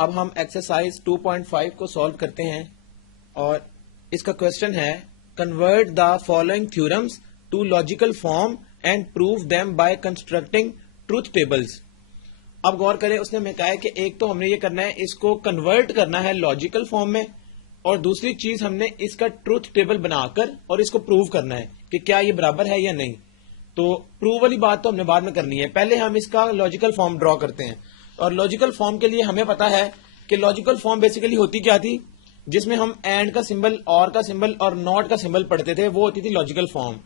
اب ہم ایکسرسائز 2.5 کو سالو کرتے ہیں اور اس کا کوشچن ہے convert the following theorems to logical form and prove them by constructing truth tables. اب غور کریں, اس نے ہمیں کہا ہے کہ ایک تو ہم نے یہ کرنا ہے, اس کو کنورٹ کرنا ہے لاجیکل فارم میں, اور دوسری چیز ہم نے اس کا ٹروتھ ٹیبل بنا کر اور اس کو پروو کرنا ہے کہ کیا یہ برابر ہے یا نہیں. تو پروو والی بات تو ہم نے بعد میں کرنی ہے, پہلے ہم اس کا لاجیکل فارم ڈرا کرتے ہیں. اور لاجیکل فارم کے لیے ہمیں پتا ہے کہ لاجیکل فارم بیسیکلی ہوتی کیا تھی, جس میں ہم اینڈ کا سمبل, اور کا سمبل اور ناٹ کا سمبل پڑھتے تھے, وہ ہوتی تھی لاجیکل فارم.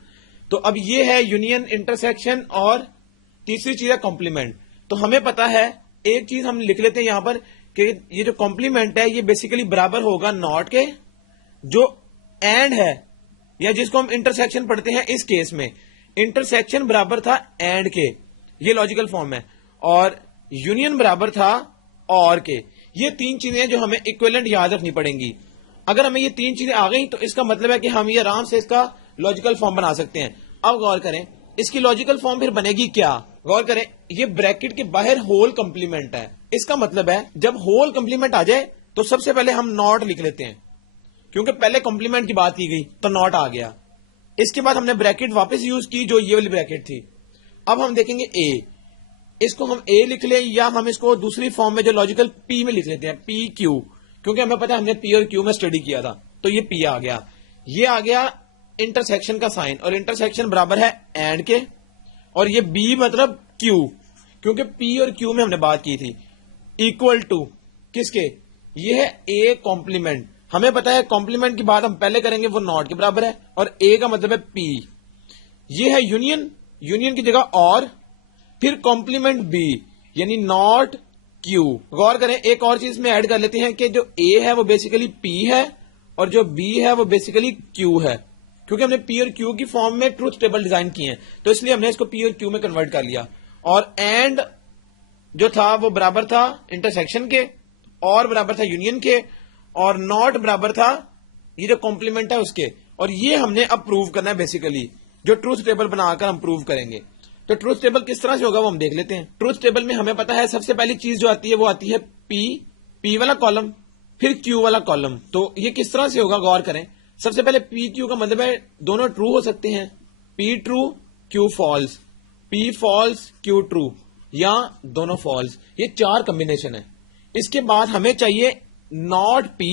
تو اب یہ ہے یونین, انٹرسیکشن, اور تیسری چیز ہے کمپلیمنٹ. تو ہمیں پتا ہے, ایک چیز ہم لکھ لیتے ہیں یہاں پر کہ یہ جو کمپلیمنٹ ہے یہ بیسیکلی برابر ہوگا ناٹ کے, جو اینڈ ہے یا جس کو ہم انٹرسیکشن پڑھتے ہیں. اس کیس میں انٹرسیکشن برابر تھا اینڈ کے, یہ لاجیکل فارم ہے, اور یونین برابر تھا اور کے. یہ تین چیزیں جو ہمیں ایکویلنٹ یاد رکھنی پڑیں گی. اگر ہمیں یہ تین چیزیں آ گئی تو اس کا مطلب ہے کہ ہم یہ آرام سے اس کا لاجیکل فارم بنا سکتے ہیں. اب غور کریں, اس کی لاجیکل فارم پھر بنے گی کیا. غور کریں, یہ بریکٹ کے باہر ہول کمپلیمنٹ ہے. اس کا مطلب ہے جب ہول کمپلیمنٹ آ جائے تو سب سے پہلے ہم ناٹ لکھ لیتے ہیں, کیونکہ پہلے کمپلیمنٹ کی بات کی گئی تو ناٹ آ گیا. اس کے بعد ہم نے بریکٹ واپس یوز کی جو یہ والی بریکٹ تھی. اب ہم دیکھیں گے اے, اس کو ہم اے لکھ لیں یا ہم اس کو دوسری فارم میں جو لاجیکل پی میں لکھ لیتے ہیں, پی کیو, کیونکہ ہمیں پتا ہے ہم نے پی اور کیو میں اسٹڈی کیا تھا. تو یہ پی آ گیا. یہ آ گیا انٹرسیکشن کا سائن, اور انٹرسیکشن برابر ہے اینڈ کے, اور یہ بی مطلب کیو, کیونکہ پی اور کیو میں ہم نے بات کی تھی. اکول ٹو کس کے, یہ ہے اے کمپلیمنٹ. ہمیں پتا ہے کمپلیمنٹ کی بات ہم پہلے کریں گے, وہ ناٹ کے برابر ہے, اور اے کا مطلب ہے پی. یہ ہے یونین, یونین کی جگہ اور, پھر کمپلیمنٹ بی یعنی ناٹ کیو. غور کریں, ایک اور چیز میں ایڈ کر لیتے ہیں کہ جو اے ہے وہ بیسیکلی پی ہے, اور جو بی ہے وہ بیسیکلی کیو ہے, کیونکہ ہم نے پی اور کیو کی فارم میں ٹروتھ ٹیبل ڈیزائن کیے ہیں, تو اس لیے ہم نے اس کو پی اور کیو میں کنورٹ کر لیا. اور اینڈ جو تھا وہ برابر تھا انٹرسیکشن کے, اور برابر تھا یونین کے, اور ناٹ برابر تھا یہ جو کمپلیمنٹ ہے اس کے. اور یہ ہم نے اب پروو کرنا ہے بیسیکلی, جو ٹروتھ ٹیبل بنا کر ہم پروو کریں گے. تو ٹروتھ ٹیبل کس طرح سے ہوگا وہ ہم دیکھ لیتے ہیں. ٹروتھ ٹیبل میں ہمیں پتا ہے سب سے پہلی چیز جو آتی ہے وہ آتی ہے پی, پی والا کالم, پھر کیو والا کالم. تو یہ کس طرح سے ہوگا غور کریں. سب سے پہلے پی کیو کا مطلب ہے دونوں ٹرو ہو سکتے ہیں, پی ٹرو کیو فالس, پی فالس کیو ٹرو, یا دونوں فالس. یہ چار کمبینیشن ہے. اس کے بعد ہمیں چاہیے ناٹ پی,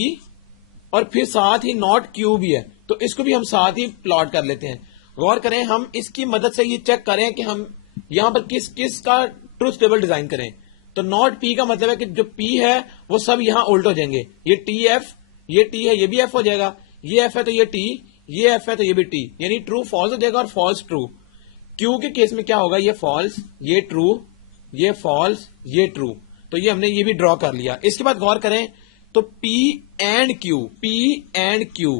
اور پھر ساتھ ہی ناٹ کیو بھی ہے, تو اس کو بھی ہم ساتھ ہی پلاٹ کر لیتے ہیں. غور کریں, ہم اس کی مدد سے یہ چیک کریں کہ ہم یہاں پر کس کس کا ٹروتھ ٹیبل ڈیزائن کریں. تو ناٹ پی کا مطلب ہے کہ جو پی ہے وہ سب یہاں الٹ ہو جائیں گے. یہ ٹی ایف, یہ ٹی ہے یہ بھی ایف ہو جائے گا, یہ ایف ہے تو یہ ٹی, یہ ایف ہے تو یہ بھی ٹی, یعنی ٹرو فالس ہو جائے گا اور فالس ٹرو. کیو کے کیس میں کیا ہوگا, یہ فالس, یہ ٹرو, یہ فالس, یہ ٹرو. تو یہ ہم نے یہ بھی ڈرا کر لیا. اس کے بعد غور کریں تو پی اینڈ کیو, پی اینڈ کیو,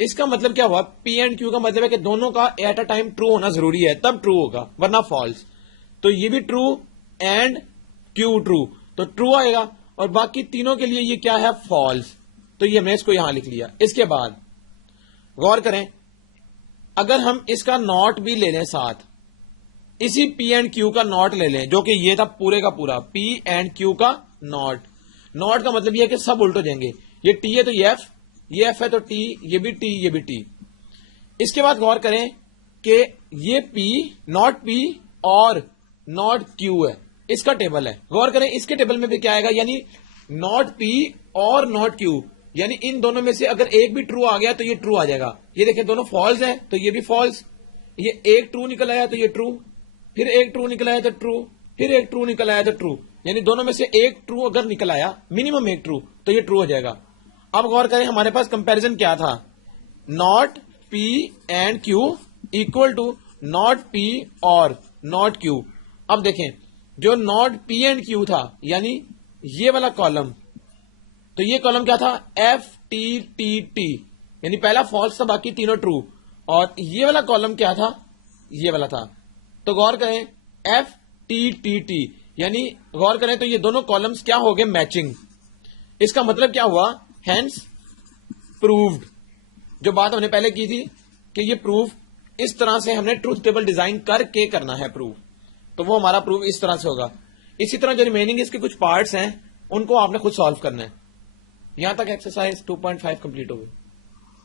اس کا مطلب کیا ہوا, پی اینڈ کیو کا مطلب ہے کہ دونوں کا ایٹ اے ٹائم ٹرو ہونا ضروری ہے, تب ٹرو ہوگا ورنہ فالس. تو یہ بھی ٹرو اینڈ کیو ٹرو, تو ٹرو آئے گا, اور باقی تینوں کے لیے یہ کیا ہے, فالس. تو یہ ہم نے اس کو یہاں لکھ لیا. اس کے بعد غور کریں, اگر ہم اس کا ناٹ بھی لے لیں ساتھ, اسی پی اینڈ کیو کا ناٹ لے لیں جو کہ یہ تھا پورے کا پورا, پی اینڈ کیو کا ناٹ. ناٹ کا مطلب یہ ہے کہ سب الٹ ہو جائیں گے. یہ ٹی ہے تو یہ ایف, یہ ایف ہے تو ٹی, یہ بھی ٹی, یہ بھی ٹی. اس کے بعد غور کریں کہ یہ پی, ناٹ پی اور ناٹ کیو ہے, اس کا ٹیبل ہے. غور کریں اس کے ٹیبل میں بھی کیا آئے گا, یعنی ناٹ پی اور ناٹ کیو, یعنی ان دونوں میں سے اگر ایک بھی ٹرو آ گیا تو یہ ٹرو آ جائے گا. یہ دیکھیں دونوں فالس ہیں تو یہ بھی فالس, یہ ایک ٹرو نکل آیا تو یہ ٹرو, پھر ایک ٹرو نکل آیا تو ٹرو, پھر ایک ٹرو نکل آیا تو ٹرو, یعنی دونوں میں سے ایک ٹرو اگر نکل آیا, منیمم ایک ٹرو, تو یہ ٹرو ہو جائے گا. اب غور کریں ہمارے پاس کمپیرزن کیا تھا, not P and Q equal to not P or not کیو. اب دیکھیں جو ناٹ پی اینڈ کیو تھا یعنی یہ والا کالم, تو یہ کالم کیا تھا, ایف ٹی ٹی ٹی, یعنی پہلا فالس تھا باقی تینوں ٹرو, اور یہ والا کالم کیا تھا, یہ والا تھا. تو غور کریں ایف ٹی ٹی ٹی, یعنی غور کریں تو یہ دونوں کالمز کیا ہو گئے, میچنگ. اس کا مطلب کیا ہوا, ہینس پرووڈ. جو بات ہم نے پہلے کی تھی کہ یہ پروف اس طرح سے ہم نے ٹروتھ ٹیبل ڈیزائن کر کے کرنا ہے پروف, تو وہ ہمارا پروف اس طرح سے ہوگا. اسی طرح جو ریمیننگ اس کے کچھ پارٹس ہیں ان کو آپ نے خود سالو کرنا ہے. یہاں تک ایکسرسائز 2.5 کمپلیٹ ہو گئی.